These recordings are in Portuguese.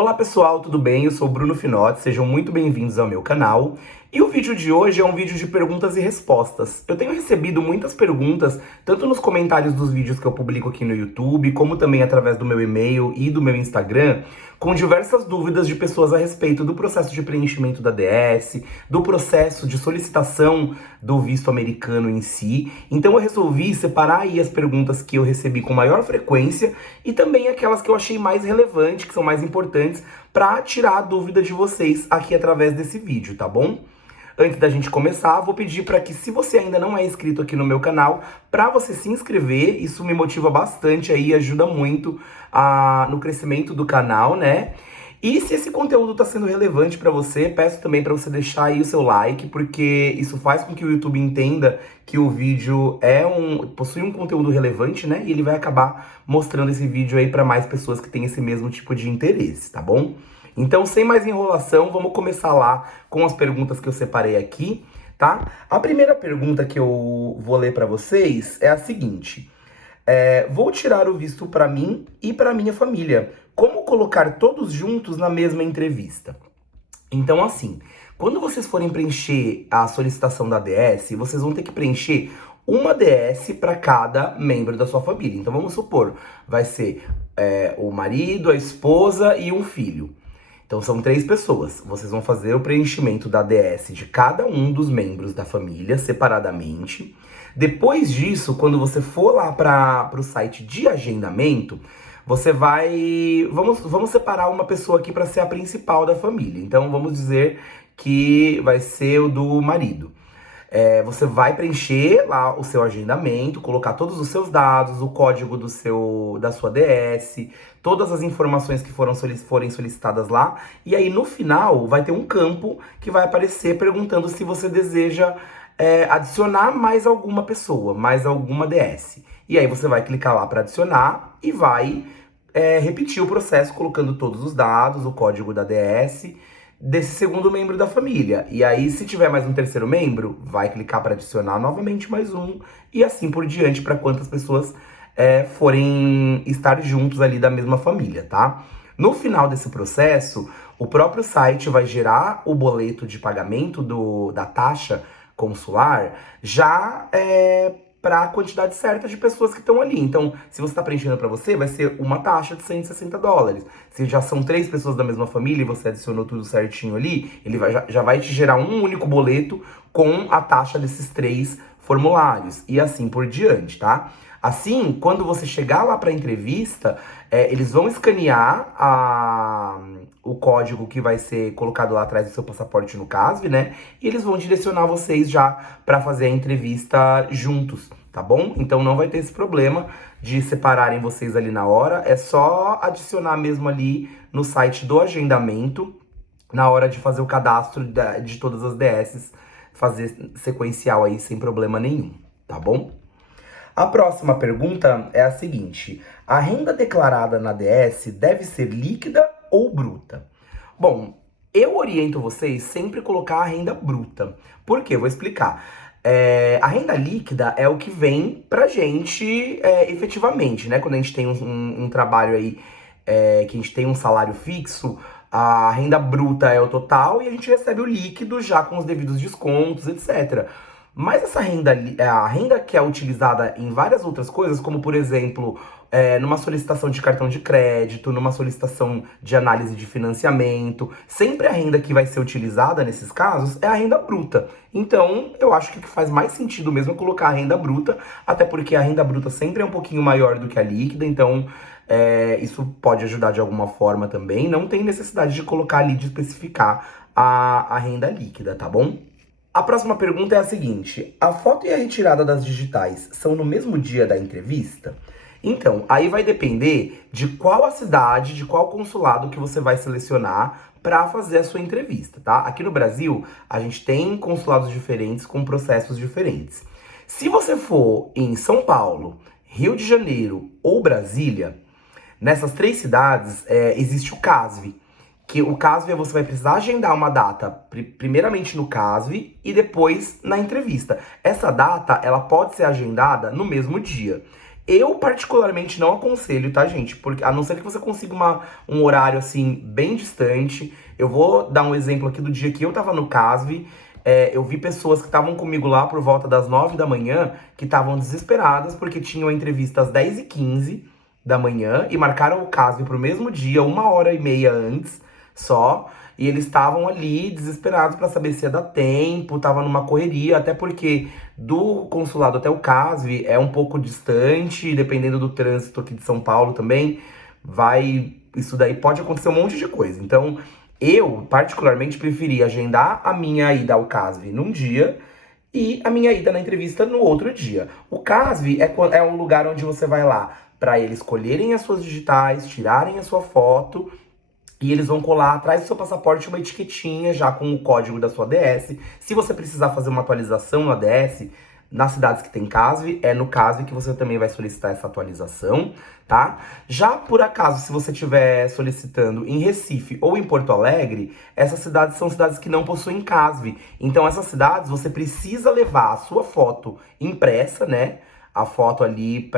Olá pessoal, tudo bem? Eu sou o Bruno Finotti, sejam muito bem-vindos ao meu canal. E o vídeo de hoje é um vídeo de perguntas e respostas. Eu tenho recebido muitas perguntas, tanto nos comentários dos vídeos que eu publico aqui no YouTube, como também através do meu e-mail e do meu Instagram, com diversas dúvidas de pessoas a respeito do processo de preenchimento da DS, do processo de solicitação do visto americano em si. Então eu resolvi separar aí as perguntas que eu recebi com maior frequência e também aquelas que eu achei mais relevantes, que são mais importantes, para tirar a dúvida de vocês aqui através desse vídeo, tá bom? Antes da gente começar, vou pedir para que, se você ainda não é inscrito aqui no meu canal, para você se inscrever. Isso me motiva bastante aí, ajuda muito no crescimento do canal, né? E se esse conteúdo está sendo relevante para você, peço também para você deixar aí o seu like, porque isso faz com que o YouTube entenda que o vídeo possui um conteúdo relevante, né? E ele vai acabar mostrando esse vídeo aí para mais pessoas que têm esse mesmo tipo de interesse, tá bom? Então, sem mais enrolação, vamos começar lá com as perguntas que eu separei aqui, tá? A primeira pergunta que eu vou ler para vocês é a seguinte: vou tirar o visto para mim e para minha família. Como colocar todos juntos na mesma entrevista? Então, assim, quando vocês forem preencher a solicitação da DS, vocês vão ter que preencher uma DS para cada membro da sua família. Então, vamos supor, vai ser o marido, a esposa e um filho. Então são 3 pessoas. Vocês vão fazer o preenchimento da DS de cada um dos membros da família separadamente. Depois disso, quando você for lá para o site de agendamento, você vai... Vamos separar uma pessoa aqui para ser a principal da família. Então vamos dizer que vai ser o do marido. Você vai preencher lá o seu agendamento, colocar todos os seus dados, o código da sua DS, todas as informações que forem solicitadas lá. E aí, no final, vai ter um campo que vai aparecer perguntando se você deseja adicionar mais alguma pessoa, mais alguma DS. E aí, você vai clicar lá para adicionar e vai repetir o processo, colocando todos os dados, o código da DS, desse segundo membro da família. E aí, se tiver mais um terceiro membro, vai clicar para adicionar novamente mais um, e assim por diante, para quantas pessoas forem estar juntos ali da mesma família, tá? No final desse processo, o próprio site vai gerar o boleto de pagamento da taxa consular já para a quantidade certa de pessoas que estão ali. Então, se você está preenchendo para você, vai ser uma taxa de $160. Se já são 3 pessoas da mesma família e você adicionou tudo certinho ali, ele já vai te gerar um único boleto com a taxa desses 3 formulários. E assim por diante, tá? Assim, quando você chegar lá para a entrevista, eles vão escanear o código que vai ser colocado lá atrás do seu passaporte no CASV, né? E eles vão direcionar vocês já para fazer a entrevista juntos, tá bom? Então não vai ter esse problema de separarem vocês ali na hora. É só adicionar mesmo ali no site do agendamento, na hora de fazer o cadastro de todas as DSs, fazer sequencial aí sem problema nenhum, tá bom? A próxima pergunta é a seguinte: a renda declarada na DS deve ser líquida ou bruta? Bom, eu oriento vocês sempre colocar a renda bruta. Por quê? Vou explicar. A renda líquida é o que vem pra gente efetivamente, né? Quando a gente tem um trabalho aí, que a gente tem um salário fixo, a renda bruta é o total e a gente recebe o líquido já com os devidos descontos, etc. Mas essa renda, a renda que é utilizada em várias outras coisas, como por exemplo, numa solicitação de cartão de crédito, numa solicitação de análise de financiamento, sempre a renda que vai ser utilizada nesses casos é a renda bruta. Então, eu acho que o que faz mais sentido mesmo é colocar a renda bruta, até porque a renda bruta sempre é um pouquinho maior do que a líquida, então isso pode ajudar de alguma forma também. Não tem necessidade de colocar ali, de especificar a renda líquida, tá bom? A próxima pergunta é a seguinte: a foto e a retirada das digitais são no mesmo dia da entrevista? Então, aí vai depender de qual a cidade, de qual consulado que você vai selecionar para fazer a sua entrevista, tá? Aqui no Brasil, a gente tem consulados diferentes com processos diferentes. Se você for em São Paulo, Rio de Janeiro ou Brasília, nessas 3 cidades existe o CASV. Que o CASV você vai precisar agendar uma data, primeiramente no CASV e depois na entrevista. Essa data, ela pode ser agendada no mesmo dia. Eu, particularmente, não aconselho, tá, gente? Porque, a não ser que você consiga um horário, assim, bem distante. Eu vou dar um exemplo aqui do dia que eu tava no CASV. Eu vi pessoas que estavam comigo lá por volta das 9 da manhã, que estavam desesperadas porque tinham a entrevista às 10h15 da manhã e marcaram o CASV pro mesmo dia, 1h30 antes só. E eles estavam ali desesperados para saber se ia dar tempo, tava numa correria, até porque do consulado até o CASV é um pouco distante, dependendo do trânsito aqui de São Paulo também, isso daí pode acontecer um monte de coisa. Então, eu particularmente preferi agendar a minha ida ao CASV num dia e a minha ida na entrevista no outro dia. O CASV é um lugar onde você vai lá para eles colherem as suas digitais, tirarem a sua foto e eles vão colar atrás do seu passaporte uma etiquetinha já com o código da sua ADS. Se você precisar fazer uma atualização no ADS, nas cidades que tem CASV, é no CASV que você também vai solicitar essa atualização, tá? Já por acaso, se você estiver solicitando em Recife ou em Porto Alegre, essas cidades são cidades que não possuem CASV. Então essas cidades você precisa levar a sua foto impressa, né? A foto ali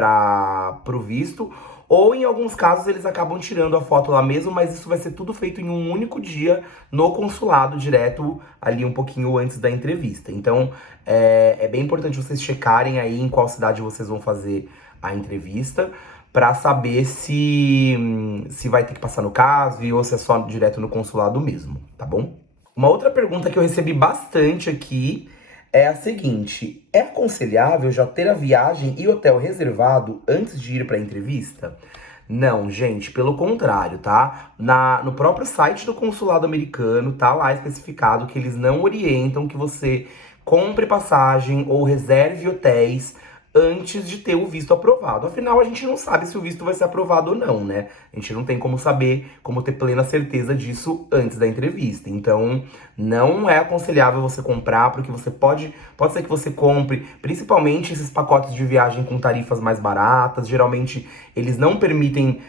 pro visto. Ou em alguns casos eles acabam tirando a foto lá mesmo, mas isso vai ser tudo feito em um único dia no consulado, direto ali um pouquinho antes da entrevista. Então é bem importante vocês checarem aí em qual cidade vocês vão fazer a entrevista, para saber se vai ter que passar no CASV ou se é só direto no consulado mesmo, tá bom? Uma outra pergunta que eu recebi bastante aqui é a seguinte: é aconselhável já ter a viagem e hotel reservado antes de ir para a entrevista? Não, gente, pelo contrário, tá? No próprio site do consulado americano tá lá especificado que eles não orientam que você compre passagem ou reserve hotéis antes de ter o visto aprovado. Afinal, a gente não sabe se o visto vai ser aprovado ou não, né? A gente não tem como saber, como ter plena certeza disso antes da entrevista. Então, não é aconselhável você comprar, porque você pode ser que você compre, principalmente esses pacotes de viagem com tarifas mais baratas. Geralmente, eles não permitem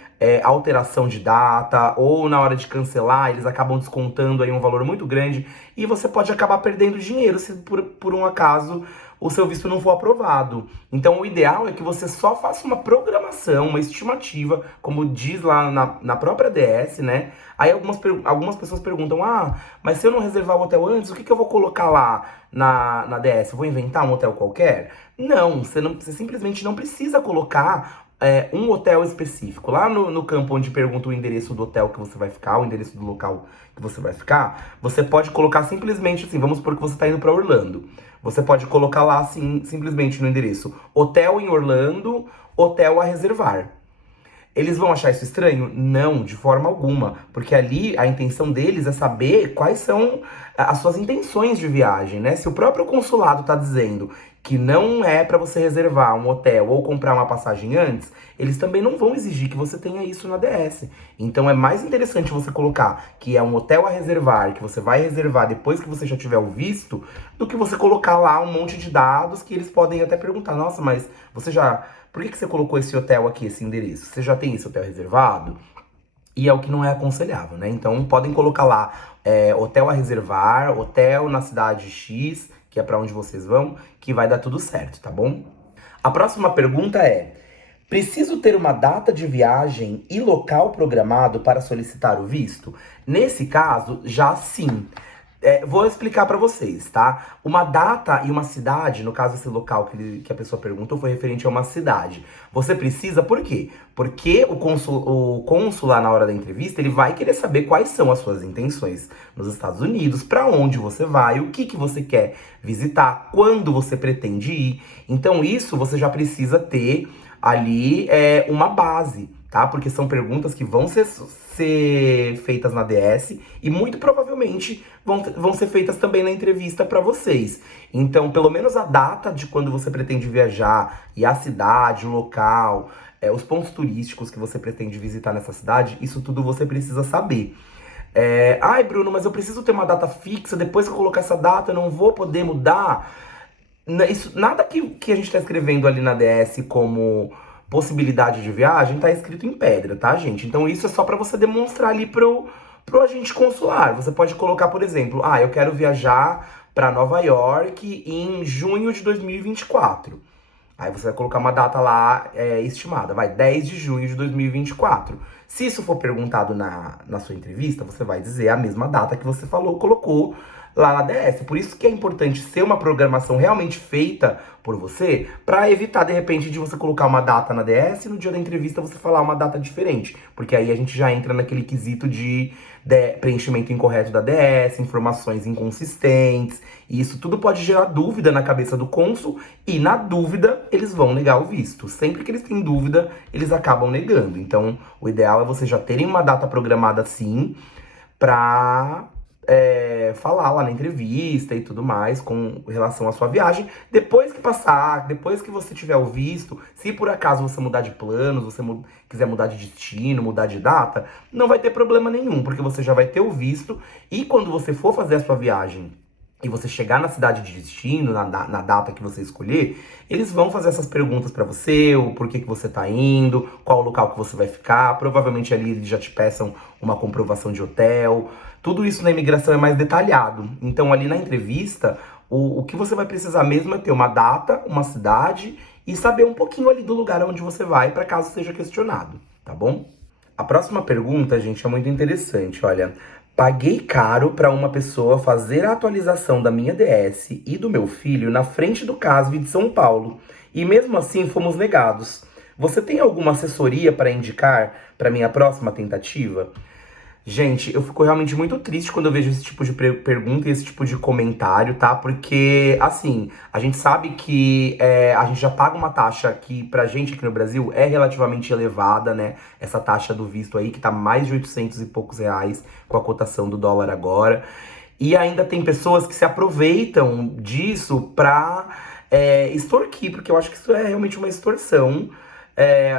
alteração de data, ou na hora de cancelar, eles acabam descontando aí um valor muito grande, e você pode acabar perdendo dinheiro se por um acaso o seu visto não for aprovado. Então o ideal é que você só faça uma programação, uma estimativa, como diz lá na própria DS, né? Aí algumas pessoas perguntam, mas se eu não reservar o hotel antes, o que eu vou colocar lá na DS? Eu vou inventar um hotel qualquer? Não, você simplesmente não precisa colocar um hotel específico. Lá no campo onde pergunta o endereço do hotel que você vai ficar, o endereço do local que você vai ficar, você pode colocar simplesmente assim, vamos supor que você está indo para Orlando. Você pode colocar lá, assim, simplesmente no endereço: hotel em Orlando, hotel a reservar. Eles vão achar isso estranho? Não, de forma alguma. Porque ali a intenção deles é saber quais são as suas intenções de viagem, né? Se o próprio consulado tá dizendo que não é para você reservar um hotel ou comprar uma passagem antes, eles também não vão exigir que você tenha isso na DS. Então é mais interessante você colocar que é um hotel a reservar, que você vai reservar depois que você já tiver o visto, do que você colocar lá um monte de dados que eles podem até perguntar: nossa, mas por que você colocou esse hotel aqui, esse endereço? Você já tem esse hotel reservado? E é o que não é aconselhável, né? Então podem colocar lá hotel a reservar, hotel na cidade X, que é para onde vocês vão, que vai dar tudo certo, tá bom? A próxima pergunta é: preciso ter uma data de viagem e local programado para solicitar o visto? Nesse caso, já sim. Vou explicar pra vocês, tá? Uma data e uma cidade, no caso esse local que a pessoa perguntou foi referente a uma cidade. Você precisa, por quê? Porque o cônsul lá na hora da entrevista, ele vai querer saber quais são as suas intenções nos Estados Unidos, pra onde você vai, o que você quer visitar, quando você pretende ir. Então isso você já precisa ter ali uma base, tá? Porque são perguntas que vão ser feitas na DS e muito provavelmente vão ser feitas também na entrevista para vocês. Então, pelo menos a data de quando você pretende viajar e a cidade, o local, os pontos turísticos que você pretende visitar nessa cidade, isso tudo você precisa saber. Ai, Bruno, mas eu preciso ter uma data fixa, depois que eu colocar essa data eu não vou poder mudar. Nada que a gente tá escrevendo ali na DS como possibilidade de viagem tá escrito em pedra, tá, gente? Então isso é só pra você demonstrar ali pro agente consular. Você pode colocar, por exemplo, eu quero viajar pra Nova York em junho de 2024. Aí você vai colocar uma data lá estimada, vai, 10 de junho de 2024. Se isso for perguntado na sua entrevista, você vai dizer a mesma data que você falou, colocou lá na DS. Por isso que é importante ser uma programação realmente feita por você, para evitar, de repente, de você colocar uma data na DS e no dia da entrevista você falar uma data diferente. Porque aí a gente já entra naquele quesito de preenchimento incorreto da DS, informações inconsistentes, e isso tudo pode gerar dúvida na cabeça do cônsul, e na dúvida eles vão negar o visto. Sempre que eles têm dúvida, eles acabam negando. Então, o ideal é vocês já terem uma data programada sim, pra falar lá na entrevista e tudo mais com relação à sua viagem. Depois que passar, depois que você tiver o visto, se por acaso você mudar de planos, você quiser mudar de destino, mudar de data, não vai ter problema nenhum, porque você já vai ter o visto, e quando você for fazer a sua viagem e você chegar na cidade de destino, na data que você escolher, eles vão fazer essas perguntas pra você, o porquê que você tá indo, qual o local que você vai ficar. Provavelmente ali eles já te peçam uma comprovação de hotel. Tudo isso na imigração é mais detalhado. Então ali na entrevista, o que você vai precisar mesmo é ter uma data, uma cidade e saber um pouquinho ali do lugar onde você vai, para caso seja questionado, tá bom? A próxima pergunta, gente, é muito interessante, olha. Paguei caro para uma pessoa fazer a atualização da minha DS e do meu filho na frente do CASV de São Paulo, e mesmo assim fomos negados. Você tem alguma assessoria para indicar para minha próxima tentativa? Gente, eu fico realmente muito triste quando eu vejo esse tipo de pergunta e esse tipo de comentário, tá? Porque, assim, a gente sabe que a gente já paga uma taxa que pra gente aqui no Brasil é relativamente elevada, né? Essa taxa do visto aí, que tá mais de 800 e poucos reais com a cotação do dólar agora. E ainda tem pessoas que se aproveitam disso pra extorquir, porque eu acho que isso é realmente uma extorsão.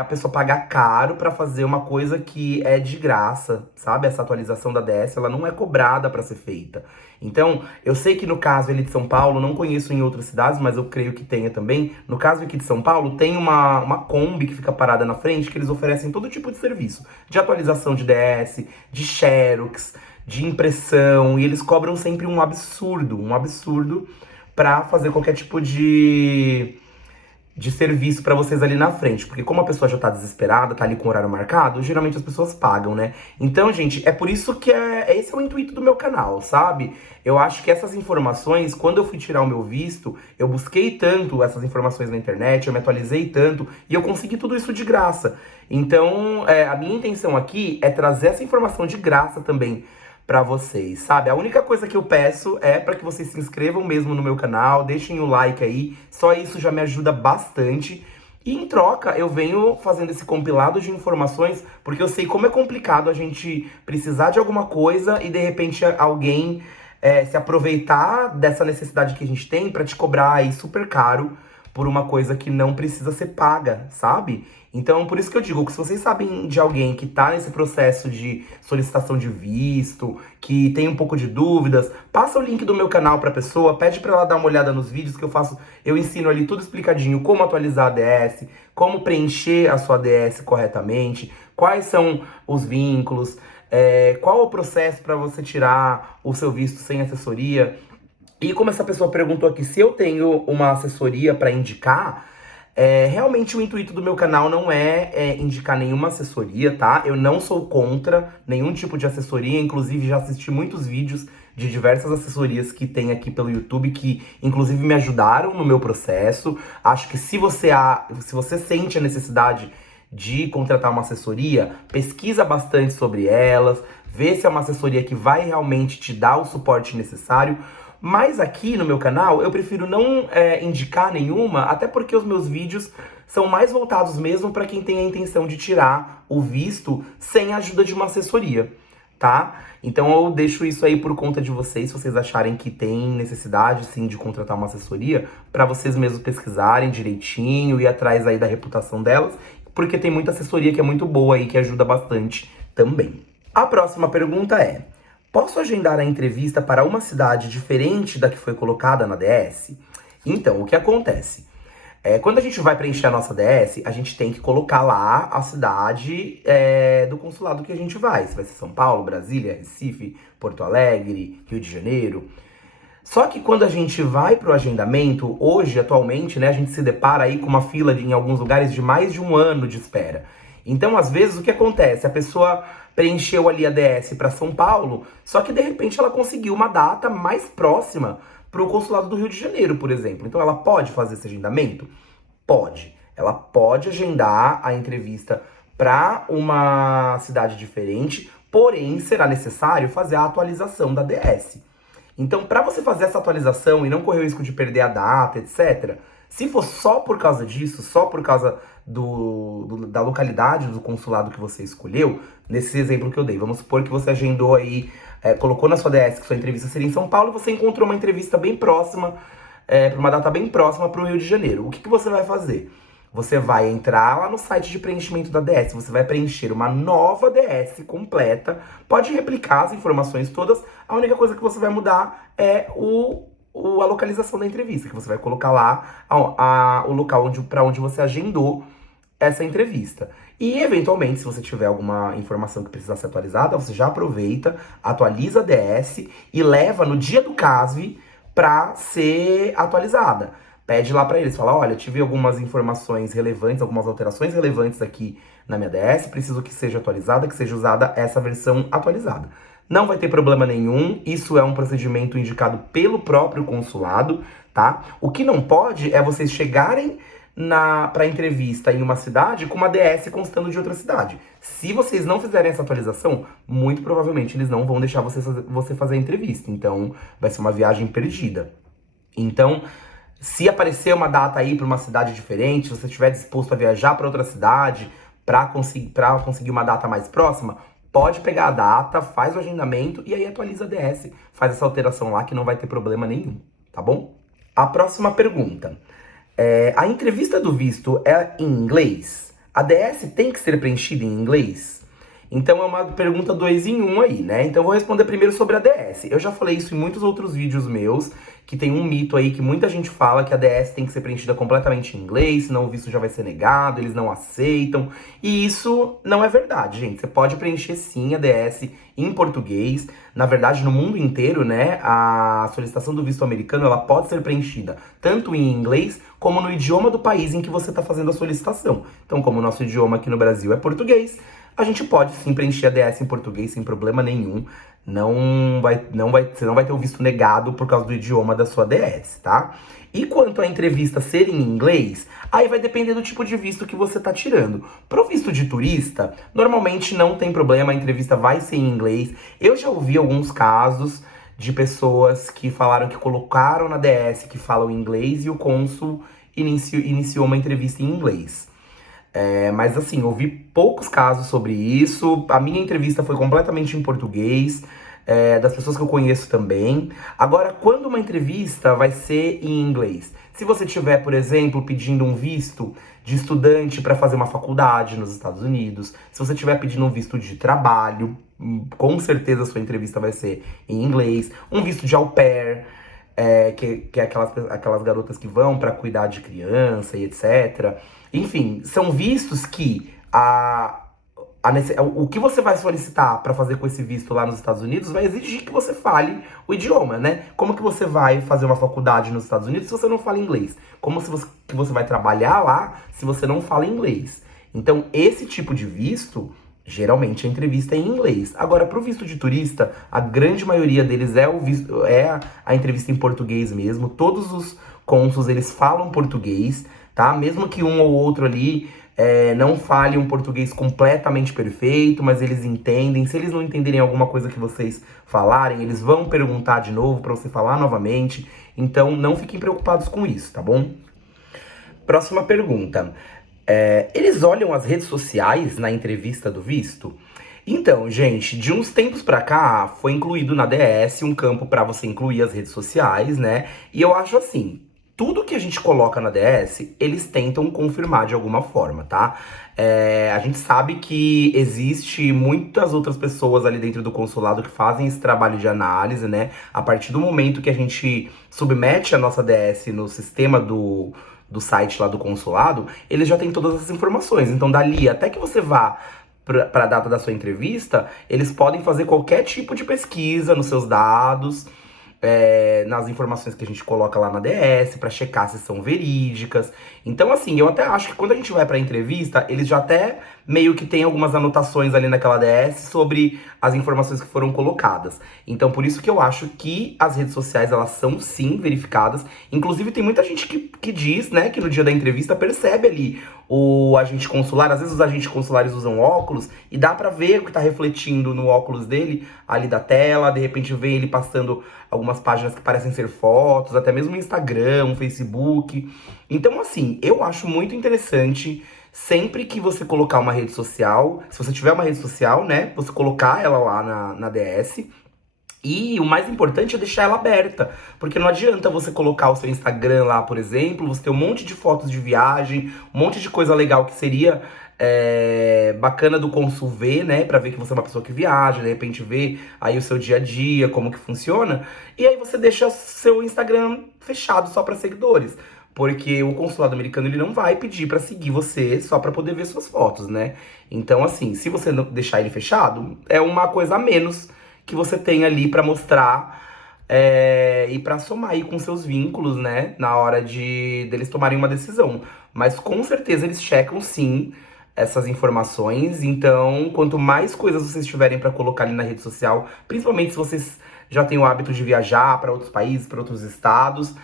A pessoa pagar caro pra fazer uma coisa que é de graça, sabe? Essa atualização da DS, ela não é cobrada pra ser feita. Então, eu sei que no caso ele de São Paulo, não conheço em outras cidades, mas eu creio que tenha também. No caso aqui de São Paulo, tem uma Kombi que fica parada na frente, que eles oferecem todo tipo de serviço. De atualização de DS, de Xerox, de impressão, e eles cobram sempre um absurdo pra fazer qualquer tipo de serviço pra vocês ali na frente. Porque como a pessoa já tá desesperada, tá ali com o horário marcado, geralmente as pessoas pagam, né? Então, gente, é por isso que esse é o intuito do meu canal, sabe? Eu acho que essas informações, quando eu fui tirar o meu visto, eu busquei tanto essas informações na internet, eu me atualizei tanto, e eu consegui tudo isso de graça. Então, a minha intenção aqui é trazer essa informação de graça também pra vocês, sabe? A única coisa que eu peço é pra que vocês se inscrevam mesmo no meu canal, deixem o like aí, só isso já me ajuda bastante. E em troca, eu venho fazendo esse compilado de informações, porque eu sei como é complicado a gente precisar de alguma coisa e de repente alguém se aproveitar dessa necessidade que a gente tem pra te cobrar aí super caro por uma coisa que não precisa ser paga, sabe? Então, por isso que eu digo que se vocês sabem de alguém que tá nesse processo de solicitação de visto, que tem um pouco de dúvidas, passa o link do meu canal pra pessoa, pede pra ela dar uma olhada nos vídeos que eu ensino ali tudo explicadinho, como atualizar a DS, como preencher a sua DS corretamente, quais são os vínculos, qual é o processo pra você tirar o seu visto sem assessoria. E como essa pessoa perguntou aqui se eu tenho uma assessoria pra indicar, realmente o intuito do meu canal não é indicar nenhuma assessoria, tá? Eu não sou contra nenhum tipo de assessoria, inclusive já assisti muitos vídeos de diversas assessorias que tem aqui pelo YouTube, que inclusive me ajudaram no meu processo. Acho que se você sente a necessidade de contratar uma assessoria, pesquisa bastante sobre elas, vê se é uma assessoria que vai realmente te dar o suporte necessário. Mas aqui no meu canal, eu prefiro não indicar nenhuma, até porque os meus vídeos são mais voltados mesmo para quem tem a intenção de tirar o visto sem a ajuda de uma assessoria, tá? Então eu deixo isso aí por conta de vocês, se vocês acharem que tem necessidade, sim, de contratar uma assessoria, para vocês mesmos pesquisarem direitinho, ir atrás aí da reputação delas, porque tem muita assessoria que é muito boa aí, que ajuda bastante também. A próxima pergunta é: posso agendar a entrevista para uma cidade diferente da que foi colocada na DS? Então, o que acontece? Quando a gente vai preencher a nossa DS, a gente tem que colocar lá a cidade do consulado que a gente vai. Se vai ser São Paulo, Brasília, Recife, Porto Alegre, Rio de Janeiro. Só que quando a gente vai para o agendamento, hoje, atualmente, né, a gente se depara aí com uma fila em alguns lugares de mais de 1 ano de espera. Então, às vezes, o que acontece? A pessoa preencheu ali a DS para São Paulo, só que de repente ela conseguiu uma data mais próxima para o consulado do Rio de Janeiro, por exemplo. Então, ela pode fazer esse agendamento? Pode. Ela pode agendar a entrevista para uma cidade diferente, porém será necessário fazer a atualização da DS. Então, para você fazer essa atualização e não correr o risco de perder a data, etc., se for só por causa disso, só por causa da localidade do consulado que você escolheu, nesse exemplo que eu dei, vamos supor que você agendou aí, colocou na sua DS que sua entrevista seria em São Paulo e você encontrou uma entrevista bem próxima, para uma data bem próxima para o Rio de Janeiro. O que você vai fazer? Você vai entrar lá no site de preenchimento da DS, você vai preencher uma nova DS completa, pode replicar as informações todas, a única coisa que você vai mudar é a localização da entrevista, que você vai colocar lá o local para onde você agendou essa entrevista. E, eventualmente, se você tiver alguma informação que precisa ser atualizada, você já aproveita, atualiza a DS e leva no dia do CASV para ser atualizada. Pede lá para eles, fala, olha, tive algumas informações relevantes, algumas alterações relevantes aqui na minha DS, preciso que seja atualizada, que seja usada essa versão atualizada. Não vai ter problema nenhum, isso é um procedimento indicado pelo próprio consulado, tá? O que não pode é vocês chegarem para entrevista em uma cidade com uma DS constando de outra cidade. Se vocês não fizerem essa atualização, muito provavelmente eles não vão deixar você fazer a entrevista, então vai ser uma viagem perdida. Então, se aparecer uma data aí para uma cidade diferente, se você estiver disposto a viajar para outra cidade para conseguir uma data mais próxima, pode pegar a data, faz o agendamento e aí atualiza a DS, faz essa alteração lá que não vai ter problema nenhum, tá bom? A próxima pergunta. A entrevista do visto é em inglês? A DS tem que ser preenchida em inglês? Então é uma pergunta 2 em 1 aí, né? Então eu vou responder primeiro sobre a DS. Eu já falei isso em muitos outros vídeos meus, que tem um mito aí que muita gente fala que a DS tem que ser preenchida completamente em inglês, senão o visto já vai ser negado, eles não aceitam. E isso não é verdade, gente. Você pode preencher sim a DS em português. Na verdade, no mundo inteiro, né, a solicitação do visto americano, ela pode ser preenchida tanto em inglês como no idioma do país em que você está fazendo a solicitação. Então, como o nosso idioma aqui no Brasil é português, a gente pode sim preencher a DS em português sem problema nenhum. Você não vai ter o visto negado por causa do idioma da sua DS, tá? E quanto à entrevista ser em inglês, aí vai depender do tipo de visto que você tá tirando. Pro visto de turista, normalmente não tem problema, a entrevista vai ser em inglês. Eu já ouvi alguns casos de pessoas que falaram que colocaram na DS que falam inglês e o cônsul iniciou uma entrevista em inglês. Mas assim, ouvi poucos casos sobre isso. A minha entrevista foi completamente em português, das pessoas que eu conheço também. Agora, quando uma entrevista vai ser em inglês? Se você tiver, por exemplo, pedindo um visto de estudante para fazer uma faculdade nos Estados Unidos, se você estiver pedindo um visto de trabalho, com certeza a sua entrevista vai ser em inglês. Um visto de au pair, que é aquelas garotas que vão para cuidar de criança e etc. Enfim, são vistos que o que você vai solicitar para fazer com esse visto lá nos Estados Unidos vai exigir que você fale o idioma, né? Como que você vai fazer uma faculdade nos Estados Unidos se você não fala inglês? Como que você vai trabalhar lá se você não fala inglês? Então, esse tipo de visto, geralmente a entrevista é em inglês. Agora, para o visto de turista, a grande maioria deles é a entrevista em português mesmo. Todos os cônsuls, eles falam português, tá? Mesmo que um ou outro ali não fale um português completamente perfeito, mas eles entendem. Se eles não entenderem alguma coisa que vocês falarem, eles vão perguntar de novo para você falar novamente. Então, não fiquem preocupados com isso, tá bom? Próxima pergunta. Eles olham as redes sociais na entrevista do visto? Então, gente, de uns tempos pra cá, foi incluído na DS um campo pra você incluir as redes sociais, né? E eu acho assim, tudo que a gente coloca na DS, eles tentam confirmar de alguma forma, tá? A gente sabe que existe muitas outras pessoas ali dentro do consulado que fazem esse trabalho de análise, né? A partir do momento que a gente submete a nossa DS no sistema do site lá do consulado, eles já têm todas essas informações. Então, dali até que você vá para a data da sua entrevista, eles podem fazer qualquer tipo de pesquisa nos seus dados nas informações que a gente coloca lá na DS, pra checar se são verídicas. Então, assim, eu até acho que quando a gente vai pra entrevista, eles já até meio que tem algumas anotações ali naquela DS sobre as informações que foram colocadas. Então, por isso que eu acho que as redes sociais, elas são sim verificadas. Inclusive, tem muita gente que diz, né, que no dia da entrevista percebe ali o agente consular. Às vezes os agentes consulares usam óculos e dá pra ver o que tá refletindo no óculos dele, ali da tela. De repente vê ele passando algumas páginas que parecem ser fotos, até mesmo no Instagram, no Facebook. Então, assim, eu acho muito interessante sempre que você colocar uma rede social, se você tiver uma rede social, né, você colocar ela lá na DS. E o mais importante é deixar ela aberta, porque não adianta você colocar o seu Instagram lá, por exemplo, você ter um monte de fotos de viagem, um monte de coisa legal que seria bacana do cônsul ver, né, pra ver que você é uma pessoa que viaja, de repente ver aí o seu dia a dia, como que funciona, e aí você deixa seu Instagram fechado só pra seguidores. Porque o consulado americano, ele não vai pedir pra seguir você só pra poder ver suas fotos, né? Então, assim, se você não deixar ele fechado, é uma coisa a menos que você tem ali pra mostrar e pra somar aí com seus vínculos, né? Na hora deles tomarem uma decisão. Mas com certeza eles checam sim essas informações. Então, quanto mais coisas vocês tiverem pra colocar ali na rede social, principalmente se vocês já têm o hábito de viajar pra outros países, pra outros estados,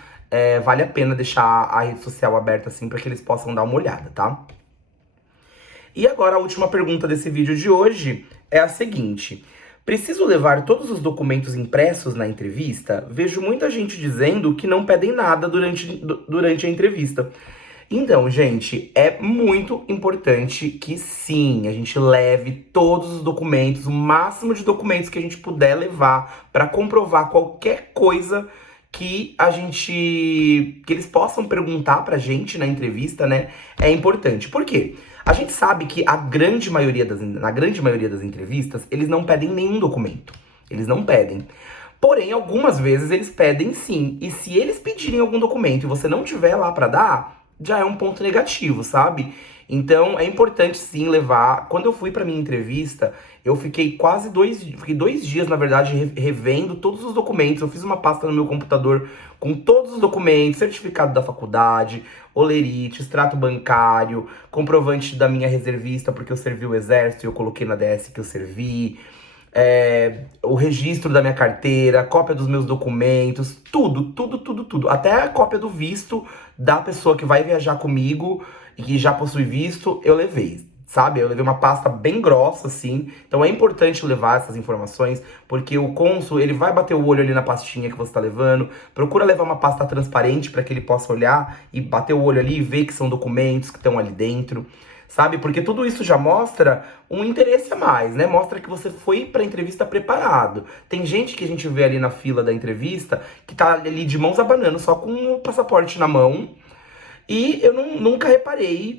vale a pena deixar a rede social aberta assim pra que eles possam dar uma olhada, tá? E agora a última pergunta desse vídeo de hoje é a seguinte: preciso levar todos os documentos impressos na entrevista? Vejo muita gente dizendo que não pedem nada durante a entrevista. Então, gente, é muito importante que sim, a gente leve todos os documentos, o máximo de documentos que a gente puder levar para comprovar qualquer coisa que que eles possam perguntar pra gente na entrevista, né? É importante. Por quê? A gente sabe que na grande maioria das entrevistas, eles não pedem nenhum documento. Eles não pedem. Porém, algumas vezes eles pedem sim. E se eles pedirem algum documento e você não tiver lá pra dar, já é um ponto negativo, sabe? Então, é importante sim levar. Quando eu fui pra minha entrevista, eu fiquei fiquei 2 dias, na verdade, revendo todos os documentos. Eu fiz uma pasta no meu computador com todos os documentos, certificado da faculdade, holerite, extrato bancário, comprovante da minha reservista, porque eu servi o exército e eu coloquei na DS que eu servi, o registro da minha carteira, cópia dos meus documentos, tudo, tudo, tudo, tudo. Até a cópia do visto da pessoa que vai viajar comigo e que já possui visto, eu levei, sabe? Eu levei uma pasta bem grossa, assim. Então é importante levar essas informações, porque o cônsul, ele vai bater o olho ali na pastinha que você tá levando. Procura levar uma pasta transparente para que ele possa olhar e bater o olho ali e ver que são documentos que estão ali dentro, sabe? Porque tudo isso já mostra um interesse a mais, né? Mostra que você foi pra entrevista preparado. Tem gente que a gente vê ali na fila da entrevista que tá ali de mãos abanando, só com o passaporte na mão. E eu nunca reparei,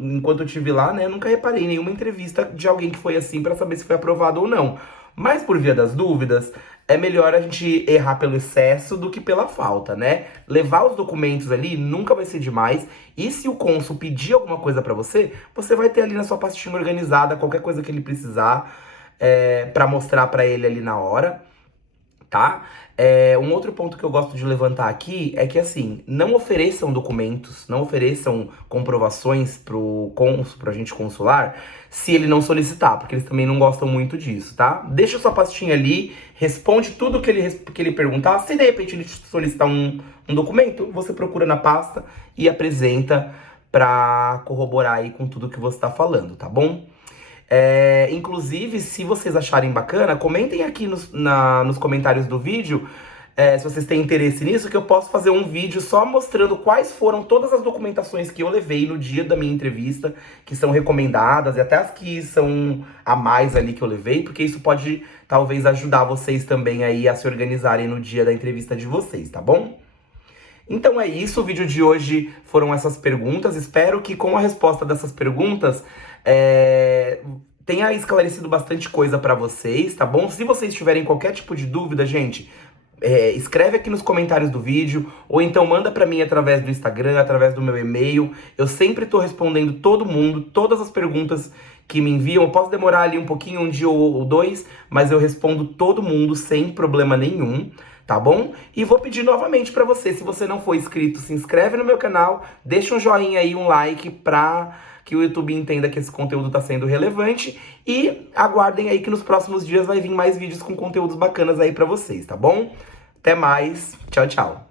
enquanto eu estive lá, né? Nunca reparei em nenhuma entrevista de alguém que foi assim pra saber se foi aprovado ou não. Mas por via das dúvidas, é melhor a gente errar pelo excesso do que pela falta, né? Levar os documentos ali nunca vai ser demais. E se o cônsul pedir alguma coisa pra você, você vai ter ali na sua pastinha organizada qualquer coisa que ele precisar pra mostrar pra ele ali na hora, tá? Um outro ponto que eu gosto de levantar aqui é que, assim, não ofereçam documentos, não ofereçam comprovações pro agente consular, se ele não solicitar, porque eles também não gostam muito disso, tá? Deixa sua pastinha ali, responde tudo que ele perguntar. Se de repente ele solicitar um documento, você procura na pasta e apresenta pra corroborar aí com tudo que você tá falando, tá bom? Inclusive, se vocês acharem bacana, comentem aqui nos comentários do vídeo, se vocês têm interesse nisso, que eu posso fazer um vídeo só mostrando quais foram todas as documentações que eu levei no dia da minha entrevista, que são recomendadas, e até as que são a mais ali que eu levei, porque isso pode, talvez, ajudar vocês também aí a se organizarem no dia da entrevista de vocês, tá bom? Então é isso, o vídeo de hoje foram essas perguntas. Espero que com a resposta dessas perguntas tenha esclarecido bastante coisa pra vocês, tá bom? Se vocês tiverem qualquer tipo de dúvida, gente, escreve aqui nos comentários do vídeo, ou então manda pra mim através do Instagram, através do meu e-mail. Eu sempre tô respondendo todo mundo, todas as perguntas que me enviam. Eu posso demorar ali um pouquinho, um dia ou dois, mas eu respondo todo mundo sem problema nenhum, tá bom? E vou pedir novamente pra você, se você não for inscrito, se inscreve no meu canal, deixa um joinha aí, um like pra que o YouTube entenda que esse conteúdo tá sendo relevante. E aguardem aí que nos próximos dias vai vir mais vídeos com conteúdos bacanas aí pra vocês, tá bom? Até mais, tchau, tchau!